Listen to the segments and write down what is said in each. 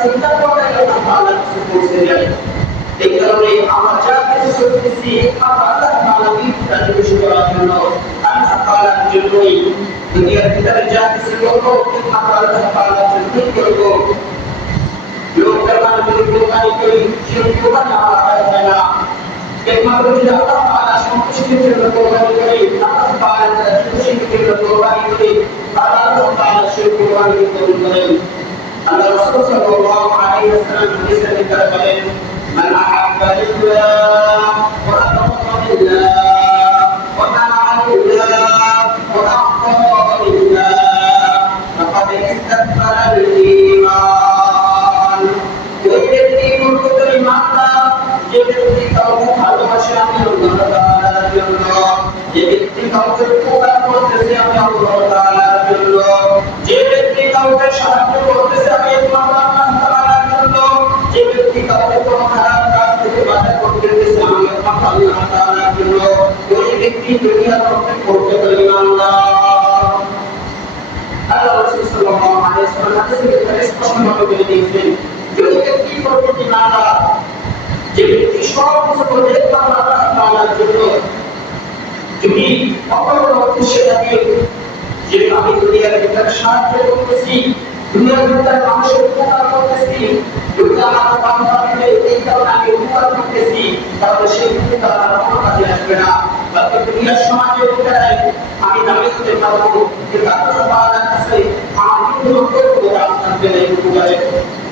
আছে এই তাকওয়াটাই আল্লাহ কাছে পৌঁছে এই কারণে আমরা যা কিছু করতেছি একমাত্র আল্লাহ তাআলা বিরুদ্ধে বেশি করার জন্য, আল্লাহ তাআলার জন্যই। দুনিয়ার ভিতরে যা কিছু করব একমাত্র আল্লাহ তাআলার জন্যই করব। লোকদের মানে যদি কোরবানি করি সেই কোরবানি আমার আদায় হয় না। একমাত্র যদি আল্লাহ তাআলা সন্তুষ্টির জন্য কোরবানি করি, আল্লাহ তাআলা খুশির জন্য কোরবানি করি আল্লাহ তাআলা সেই কোরবানি কবুল করেন। আল্লাহ রাসূল সাল্লাল্লাহু আলাইহি ওয়াসাল্লাম হাদিসের ভিতরে বলেন মান আহাব্বা লিল্লাহ ওয়া রাদাহু যদি অপর উদ্দেশ্যে থাকে যে আমি দুনিয়ার ভিতরে সাহায্য করতেছি, দুনিয়ার ভিতরে মানুষের উপকার করতেছি দুনিয়া আমার বান্দাকে এই কারণে আমি উপকার করতেছি, তাহলে সেই উপকার আমার কোনো কাজে আসবে না। বাকি দুনিয়ার সমাজের ভিতরে আমি দাবি করতে পারব যে তাদের বাবার কাছে আমার কিন্তু করব রাস্তাতে এই উপকারে।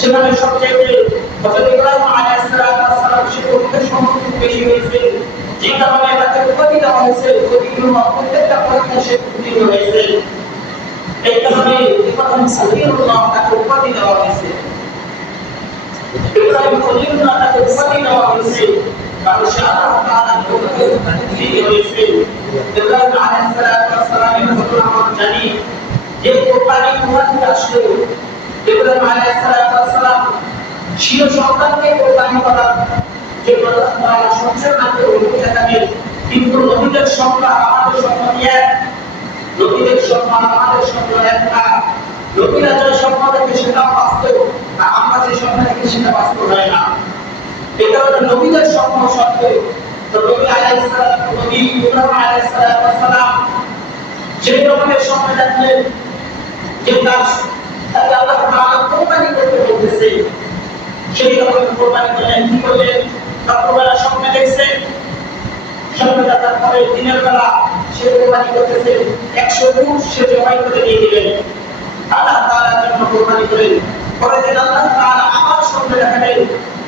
সেখানে সবচেয়ে হযরত ইব্রাহিম আলাইহিস সালাম সে পরীক্ষার সম্মুখীন বেশি হয়েছে। যে কারণে তাকে উপাধি হয়েছে। উপাধিগুলো প্রত্যেকটা পরীক্ষা সে উত্তীর্ণ হয়েছে। এই কারণে ইব্রাহিম সালিউল্লাহ তাকে উপাধি দেওয়া খলিলুল্লাহ তাকে উপাধি হয়েছে। আমরা জানি। যে উপাধি আসলো ইব্রাহিম শিশু সন্তানকে কোরবানি করার জন্য সংসার নামে অনুমতি দেখাবেন কিন্তু নবীদের সংখ্যা আমাদের সংখ্যা এক। নবীদের সংখ্যা আমাদের সংখ্যা একটা নবীরা যে সংখ্যা দেখে সেটা বাস্তব আর আমরা যে সংখ্যা দেখি সেটা বাস্তব হয় না। এটা হলো নবীদের সংখ্যা সত্য তো নবী আলাইহিস সালাম, নবী ইব্রাহিম আলাইহিস সালাম যে রকমের সংখ্যা দেখলেন, যে তার তাকে আল্লাহ তাআলা কোরবানি করতে বলতেছে। সেই রকম কোরবানি করলেন কি করলেন? রাত্রবেলা স্বপ্নে দেখছেন স্বপ্নে দেখার পরে দিনের বেলা। সে কোরবানি করতেছে, একশো উট সে জবাই করে দিয়ে দিলেন। আল্লাহ তাআলার জন্য কোরবানি করেন পরে দিন আল্লাহ তাআলা আবার স্বপ্নে দেখালেন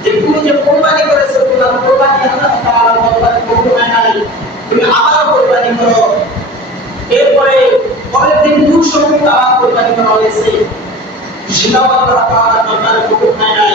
যে তুমি যে কোরবানি করেছ, তোমার কোরবানি আল্লাহ তাআলা কোরবানি করতে হয় নাই। তুমি আবার কোরবানি করো। এরপরে পরের দিন দুশো উট আবার কোরবানি করা হয়েছে। সেটাও আল্লাহ তাআলা দরবারে কবুল হয় নাই।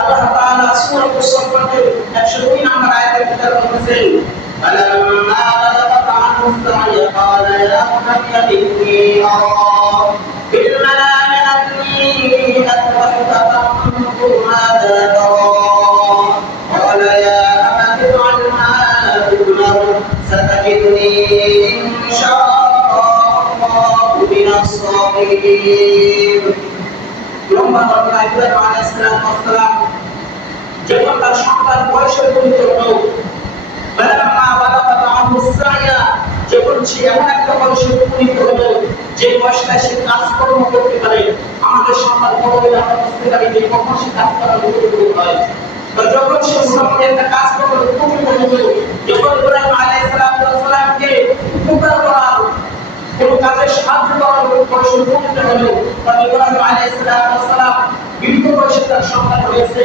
আল্লাহ তাআলা সূরা সম্পর্কে 102 নম্বর আয়াতের ভিতরে বলেছেন فلما بلغت عنه السعي قال يا بني إني أرى في المنام أني أذبحك فانظر ماذا ترى قال يا أبت اجعل ما تؤمر ستجدني إن شاء الله من الصابرين يوم بلغت عليه الصلاة والسلام তার সন্তান বয়সে পরিণত সায়া যখন সে এমন একটা বয়সে উপনীত হলো, যে বয়সটা সে কাজকর্ম করতে পারে, আমাদের সন্তান বড় হলে আমরা বুঝতে পারি যে কখন সে কাজ করার উপযুক্ত হয় যখন সে মোটামুটি একটা কাজ করার উপযুক্ত হলো যখন ইব্রাহিম আলাইহিস সালামকে উপকার করার কোনো কাজে সাহায্য করার বয়সে উপনীত হলো, তখন ইব্রাহিম আলাইহিস সালাম বৃদ্ধ বয়সে তার সন্তান হয়েছে।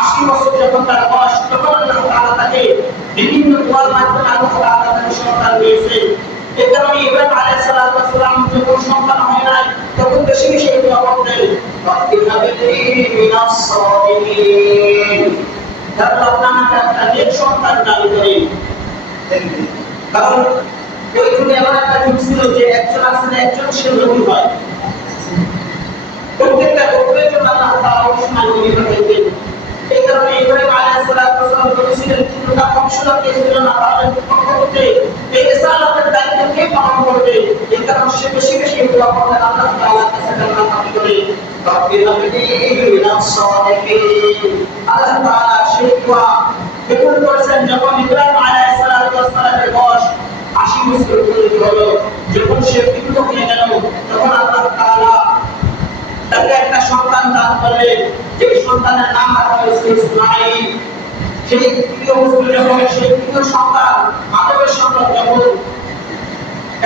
আশি বছর যখন তার বয়স তখন আল্লাহ তাআলা তাকে বিভিন্ন দোয়ার মাধ্যমে আল্লাহ তাআলা তাকে সন্তান দিয়েছে। এ কারণে ইব্রাহিম আলাইহিস সালাম যখন সন্তান হয় নাই, তখন বেশি বেশি দোয়া করতেন রব্বি মিনাস সালিহিন তারপর আপনি আমাকে সন্তান দান করেন। কারণ ওই যুগে একটা যুগ ছিল যে একজন আসলে একজন, সে নবী হয়। প্রত্যেকটা গোত্রের জন্য আল্লাহ তাআলা অবশ্যই নবী পাঠাইতেন এই কারণে ইব্রাহিম আলাইহিস সালাম বলেছিলেন কিন্তু তার বংশধর কে ছিল না তাহলে পরবর্তীতে এই রিসালাতের দায়িত্ব কে পালন করবে এই কারণে সে বেশি বেশি দোয়া করতেন আল্লাহ তাআলার যখন ইব্রাহিম আলাইহিস বছর যখন সে বৃদ্ধ হয়ে গেল, তখন আল্লাহ সন্তান দান যে সন্তানের নাম রাখা হয়েছে ইসমাইল, সেই প্রিয় সেই প্রিয় সন্তান সন্তান যখন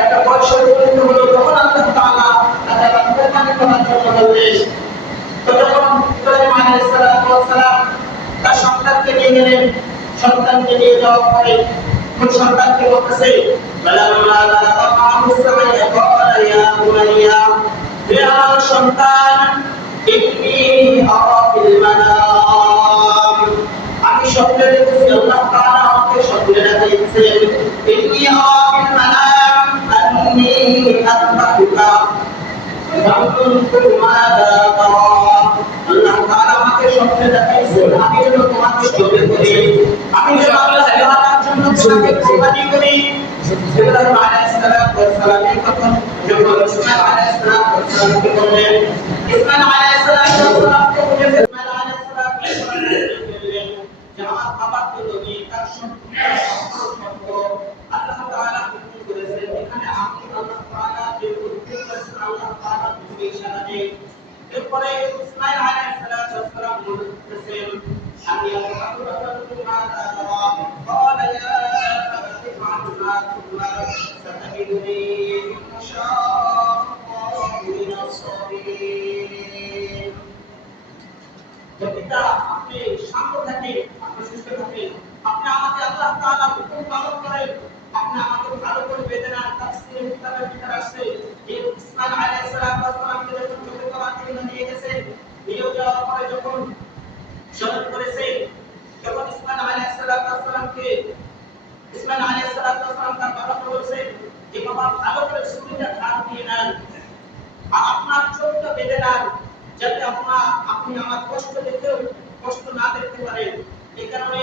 একটা পরিণত হলো, তখন আল্লাহ তাআলা বললেন, তো যখন ইব্রাহিম আলাইহিস সালাম তার সন্তানকে নিয়ে গেলেন, সন্তানকে নিয়ে যাওয়ার পরে ওই সন্তানকে বলতেছে বালামা ক্বালা ইয়া হে আমার সন্তান আমি স্বপ্নে দেখেছি আল্লাহ তাআলা আমাকে স্বপ্নে দেখিয়েছেন ইন্নী আরা ফিল মানাম আন্নী আযবাহুকা ফাকুনতু মাযা তারা আল্লাহ তাআলা আমাকে স্বপ্নে দেখাইছেন আমি যেন তোমাকে এরপরে ইসমাইল আলাইহিস সালাম বলতেছেন আমি আল্লাহ তাআলা তাআলা হুকুম পালন করেন আপনি আমাকে ভালো করে বেদনার তাফসীর কিতাবের ভিতরে আসছে। যে ইসমাইল আলাইহিস সালামকে যখন চোখে করার জন্য নিয়ে গেছেন নিয়ে যাওয়ার পরে যখন স্মরণ করেছে যখন ইসমাইল আলাইহিস সালামকে ইসমাইল আলাইহিস সালাম তার বাবাকে বলছে যে, বাবা, ভালো করে ছুরিটা ধার দিয়ে নেন আর আপনার চোখটা বেঁধে নেন যাতে আপনার আপনি আমার কষ্ট দেখতেও কষ্ট না দেখতে পারেন। এই কারণে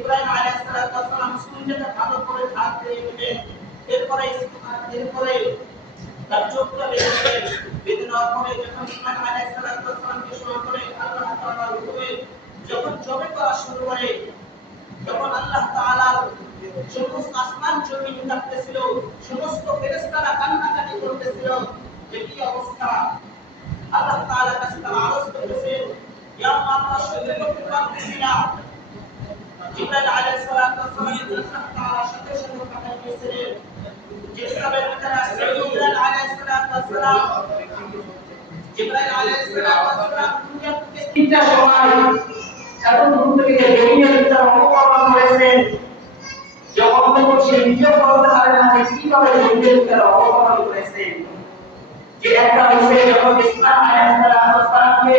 ইব্রাহিম আলাইহিস সালাম ছুরিটা ভালো করে ধার দিয়ে নেবেন এরপরে এরপরে তার চোখটা বেঁধে নেবেন বেঁধে নেওয়ার পরে যখন ইসমাইল আলাইহিস সালামকে শুরু করে আল্লাহ তাআলার হুকুমে যখন জবে করা শুরু করে, যখন আল্লাহ তাআলার সমস্ত আসমান জমিন কাঁপতেছিল, সমস্ত ফেরেশতারা কান্নাকাটি করতেছিল, যে কি অবস্থা? আল্লাহ তাআলার কাছে তারা আরজ করতেছে, ইয়া আল্লাহ সহ্য করতে পারতেছি না জিবরাইল আলাইহিস সালাতু ওয়াস সালাম আল্লাহ তাআলার সাথে সাথে কথা বলেছিলেন যে কিতাবের ভিতরে আছে জিবরাইল আলাইহিস সালাতু ওয়াস সালাম জিবরাইল আলাইহিস সালাতু ওয়াস সালাম দুনিয়া থেকে তিনটা সময় এত দূর থেকে জমিনের ভিতরে অবতরণ করেছেন যে অন্তত সে নিজেও বলতে পারে না যে কীভাবে জমিনের ভিতরে অবতরণ করেছেন যে একটা হচ্ছে যখন ইসলাম আলাইহিসসালামকে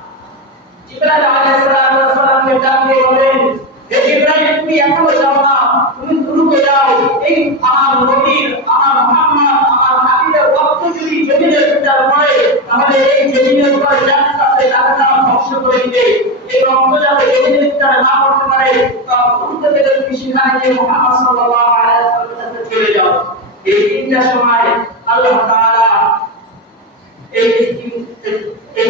জিবরাইল আলাইহিস সালামকে ডাক বলেন, হে জিবরাইল তুমি এখনও যাও না। তুমি দ্রুত যাও এই আমার নবীর, আমার মুহাম্মদ, আমার হাবিবের রক্ত যদি জমিনের ভিতর পড়ে তাহলে এই জমিনের উপর জান্নাত আছে তাকে ধ্বংস করে দিবে। এই রক্ত যাতে জমিনের ভিতরে না পড়তে পারে তা দ্রুত তুমি সেখানে গিয়ে মুহাম্মদ সাল্লাল্লাহু আলাইহি ওয়াসাল্লামের কাছে চলে যাও। এই তিনটা সময় আল্লাহ তাআলা এই এই এই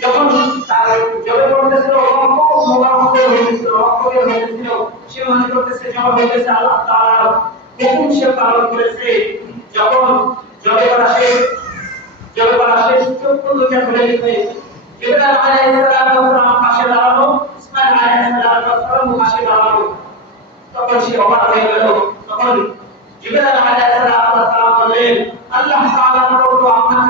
যখন তার জবে করতেছিল রক্ত মোবারক হয়েছিল রক্ত হয়েছিল সে মনে করতেছে, জব হয়েছে আল্লাহ তাআলার হুকুম সে পালন করেছে। যখন জবে করা শেষ, জবে করা শেষ চক্ষু দুটো খুলে দিতে। জিবরাইল আলাইহিস সালাম পাশে দাঁড়ানো ইসমাইল আলাইহিস সালাম পাশে দাঁড়ানো তখন সে অবাক হয়ে গেল। তখন জিবরাইল আলাইহিস সালাম বললেন, আল্লাহ তাআলা তো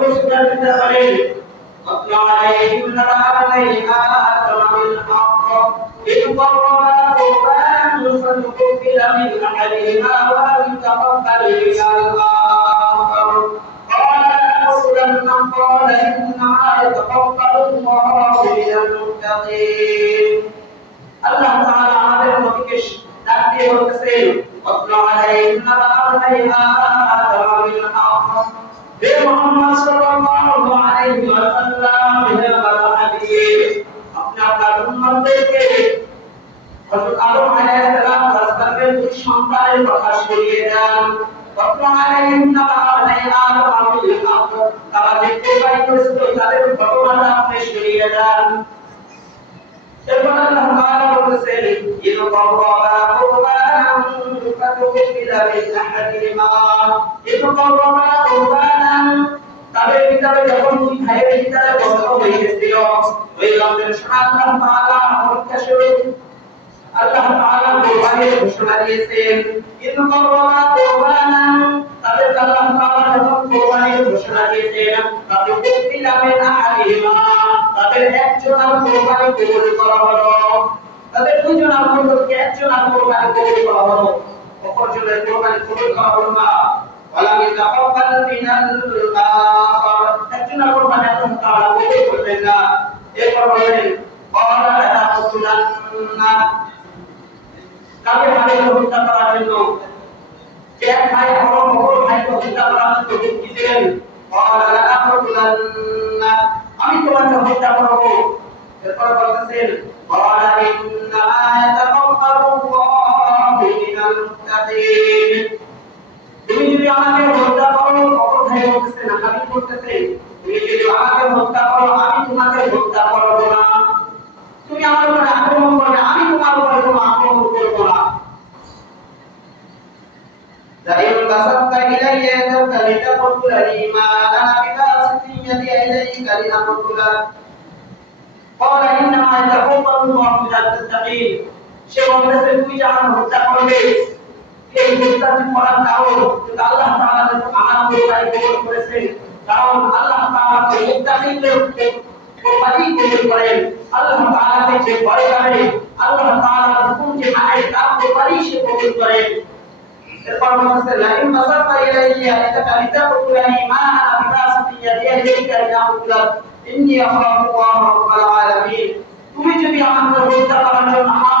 অন্য সূরার ভিতরে বলেন واتل عليهم نبأ بني آدم بالحق إذ قربا قربانا فتقبل من أحدهما ولم يتقبل من الآخر قال لأقتلنك قال إنما يتقبل الله من المتقين আল্লাহ তাআলা আমাদের নবীকে ডাক দিয়ে বলতেছেন واتل عليهم نبأ بني آدم بالحق হে মোহাম্মদ সাল্লাল্লাহু আলাইহি ওয়াসাল্লাম, হে আল্লাহর হাবিব, আপনি আপনার উম্মতদেরকে হযরত আদম আলাইহিস সালাম রাসূলের দুই সন্তানের কথা শুনিয়ে দেন। কত আলাইহিম নাবালাই আদম বিল হক, তারা যে কোরবানি করেছিল তাদের ঘটনাটা আপনি শুনিয়ে দেন। এরপর আল্লাহ তাআলা বলতেছেন ইন করবা আহাদিহিমা ইন করবা কুরবানান তাদের ভিতরে যখন দুই ভাইয়ের ভিতরে বন্ধ হয়ে গেছিল ওই রমজান আল্লাহ তাআলা পরীক্ষা শুরু আল্লাহ তাআলা কুরবানির ঘোষণা দিয়েছেন ইন করবা কুরবানান তাদের আল্লাহ তাআলা যখন কুরবানির ঘোষণা দিয়েছেন তাদের কুরবিলা মিন আহাদিহিমা তাদের একজনের কোরবানি কবুল করা হলো তাদের দুজনের মধ্যে একজনের কোরবানি কবুল করা হলো। অপরজনের কোরবানি কবুল করা হলো না ওয়ালাম ইয়াতাকাব্বাল মিনাল আখার একজনের কোরবানি আল্লাহ তাআলা কবুল করলেন না এরপর বলেন قال لأقتلنك কাকে ভাই হত্যা করার জন্য যে এক ভাই বড় মহল ভাইকে হত্যা করার জন্য যুক্তি দিলেন قال لأقتلنك আমি তোমাকে হত্যা করব এরপর বলতেছেন قال إنما يتقبل الله من المتقين তুমি যদি আমাকে হত্যা করো কখন ভাই বলতেছে না আমি করতেছে তুমি যদি আমাকে হত্যা করো আমি তোমাকে হত্যা করব না তুমি আমার উপরে আক্রমণ করবে আমি তোমার উপরে কোনো আক্রমণ করব না لئن بسطت إلي يدك لتقتلني ما أنا بباسط يدي إليك لأقتلك قال إنما يتقبل الله من المتقين সে বলতেছে তুই যে আমার হত্যা করবে এই হত্যা করার কারণ আল্লাহ তাআলা যে আমার কোরবানি কবুল করেছেন কারণ আল্লাহ তাআলা তো মুত্তাকিনদের কোরবানি কবুল করেন, আল্লাহ তাআলাকে যে ভয় করে আল্লাহ তাআলার হুকুম যে মানে তার কোরবানি সে কবুল করেন এরপর বলতেছে, লাইন বাসাতা ইলাইয়া লিতাকা লিতাকুলানি মা আনা বিবাসাতি ইয়াদিয়া ইলাইকা লিতাকুলা ইন্নী আখাফু আল্লাহ রাব্বাল আলামিন। তুমি যদি আমাকে হত্যা করার জন্য হাত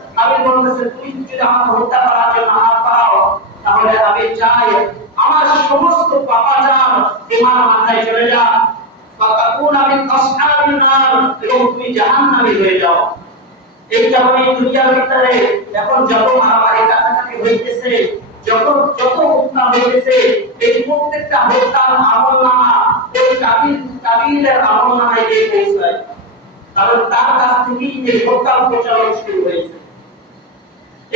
আমি বলতেছে, তুমি যদি আমাকে হত্যা করার জন্য হাত বাড়াও তাহলে আমি চাই আমার সমস্ত পাপাচার তোমার মাথায় চলে ফাতাকুন আমি নার এবং তুমি জাহান্নামী হয়ে যাও। এই দুনিয়ার ভিতরে এখন যত হইতেছে, যত যত হত্যা হইতেছে, এই প্রত্যেকটা হত্যার আমল কাবিল কাবিলের আমল পৌঁছায়। কারণ তার কাছ থেকেই এই হত্যার প্রচলন শুরু হয়েছে।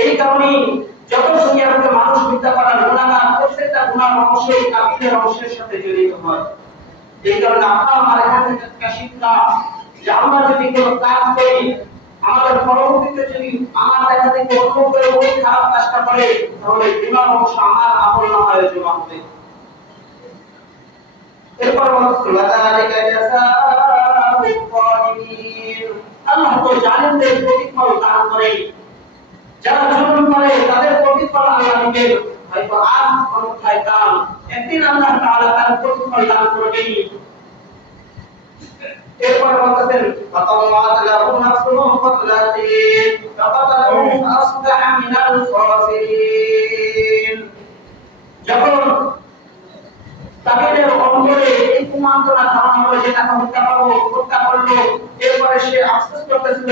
এই কারণে যত দুনিয়ার মানুষ হত্যা করার গুণাগার, প্রত্যেকটা গুণার অংশ এই কাবিলের অংশের সাথে জড়িত হয়। এই কারণে আপনার আমার এখান থেকে শিক্ষা যে আমরা যদি কোনো কাজ করি, আমাদের পরবর্তীতে যদি আমার দেখা থেকে অন্য কেউ ওই খারাপ কাজটা করে, তাহলে বিমান অংশ আমার আমল নামায় জমা হবে। এরপর আল্লাহ তো জালিমদের প্রতিফল দান করে যারা জুলুম করে, তাদের প্রতিফল আল্লাহ দিবেন হয়তো আজ অন্যথায় কাল একদিন আল্লাহ তাআলা তার প্রতিফল দান করবেন এরপর বলতেছেন, ফাতাল্লাহ লাহু নাফসুহু ফাতলাতিন ফাকাতালু আসবাহা মিনাল খাসিরিন। যখন তাদের অন্তরে এই কুমান্তরা ধারণা হলো যে তাকে হত্যা করব হত্যা করল। এরপরে সে আফসোস করতেছিল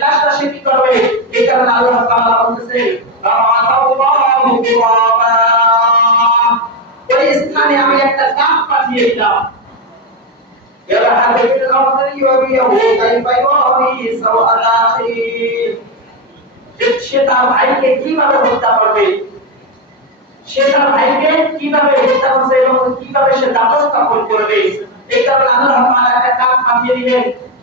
লাশটা সে কি করবে এই কারণে আল্লাহ তাআলা বলতেছে রামাতাল্লাহু গুরাবা ওই স্থানে আমি একটা কাক পাঠিয়ে দিলাম يبحث في الأرض ليريه كيف يواري سوءة أخيه সে তার ভাইকে কিভাবে হত্যা করবে সে তার ভাইকে কিভাবে হত্যা করছে এবং কিভাবে সে দাপট স্থাপন করবে এই কারণে আল্লাহ তাআলা একটা কাক পাঠিয়ে দিলেন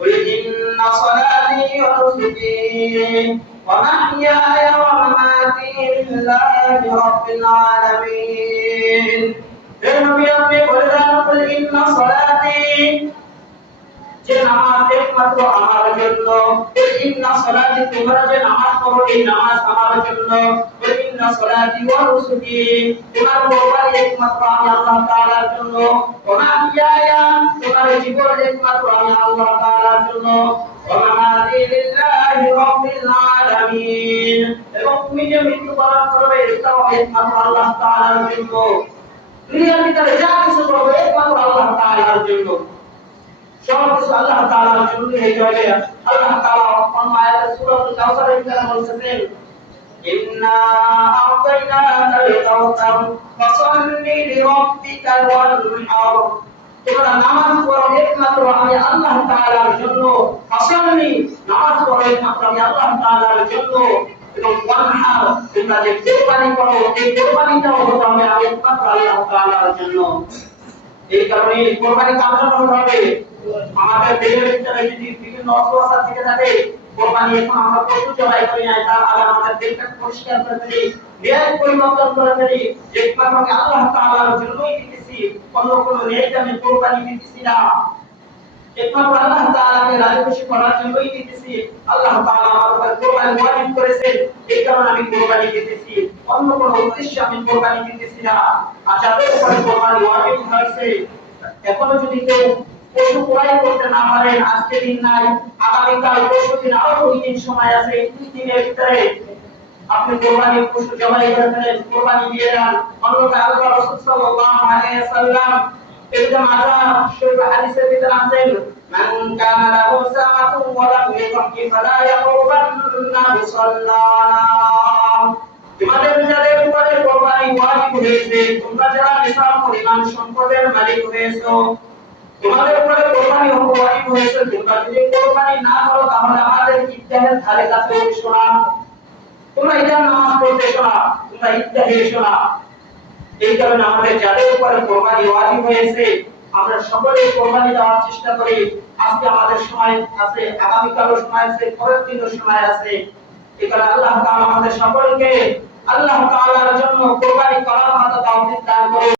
قل إن صلاتي ونسكي ومحياي ومماتي لله رب العالمين. إن ربي قل إن صلاتي যে নামাজ একমাত্র আমার জন্য। ইন্না সালাতি তোমরা যে নামাজ পড়ো, এই নামাজ আমার জন্য। ইন্না সালাতি ওয়া নুসুকি, তোমার কোরবানি একমাত্র আমি আল্লাহ তাআলার জন্য। ওমা হিয়ায়া, তোমার জীবন একমাত্র আমি আল্লাহ তাআলার জন্য। এবং তুমি যে মৃত্যুবরণ করবে, এটাও একমাত্র আল্লাহ তাআলার জন্য। দুনিয়ার ভিতরে যা কিছু করবে, একমাত্র আল্লাহ তাআলার জন্য। সব কিছু আল্লাহ তাআলার জন্য হয়ে যাবে আল্লাহ তাআলা অন্য আয়াতে সূরাতুল কাউসারের ভিতরে বলছেন, ইন্না আ'তাইনাকাল কাউসার ফাসাল্লি লিরাব্বিকা ওয়ানহার। তোমরা নামাজ পড়ো একমাত্র আমি আল্লাহ তাআলার জন্য, ফাসাল্লি নামাজ পড়ো একমাত্র আমি আল্লাহ তাআলার জন্য, এবং ওয়ানহার, তোমরা যে কুরবানি করো, এই কুরবানিটাও হতে হবে আমি একমাত্র আল্লাহ তাআলার জন্য। এই কারণে কোরবানি কার জন্য হতে হবে? আমাদের দেহের ভিতরে যদি বিভিন্ন অস্বস্থতা থেকে থাকে কোরবানি এখন আমরা পশু জবাই করি না তার আগে আমাদের দেহটা পরিষ্কার করে ফেলি, ন্যায় পরিবর্তন করে ফেলি। একমাত্র আল্লাহ তাআলার জন্যই দিতেছি অন্য কোনো ন্যায় আমি কোরবানি দিতেছি না। একমাত্র আল্লাহ তাআলাকে রাজি খুশি করার জন্যই দিতেছি, আল্লাহ তাআলা আমার উপর কোরবানি ওয়াজিব করেছেন, এই কারণে আমি কোরবানি দিতেছি। অন্য কোনো উদ্দেশ্যে আমি কোরবানি দিতেছি না। যাদের উপরে কোরবানি ওয়াজিব হয়েছে, এখনও যদি কেউ পশু ক্রয় করতে না পারেন, আজকে দিন নাই, আগামীকাল পরশু দিন আরও দুই দিন সময় আছে দুই দিনের ভিতরে আপনি কোরবানি পশু জবাই করে কোরবানি দিয়ে দেন অন্যথায় আল্লাহ রাসূল সাল্লাল্লাহু আলাইহি ওয়াসাল্লাম ইবনে মাজাহ শরীফ হাদিসের ভিতরে আছেন তোমরা যারা নিসাব পরিমাণ সম্পদের মালিক হয়েছো তোমাদের উপরে কোরবানি ওয়াজিব হয়েছে, তোমরা যদি কোরবানি না করো, তাহলে আমাদের ঈদগাহের ধারে কাছে এসো না। তোমরা ঈদের নামাজ পড়তে এসো না, তোমরা ঈদগাহে এসো না। এই কারণে আমাদের যাদের উপরে কোরবানি ওয়াজিব হয়েছে, আমরা সকলে কোরবানি দেওয়ার চেষ্টা করি। আজকে আমাদের সময় আছে, আগামীকালও সময় আছে, পরের দিনও সময় আছে। এখানে আল্লাহ তাআলা আমাদের সকলকে, আল্লাহ তাআলার জন্য কোরবানি করার মতো তৌফিক দান করুন।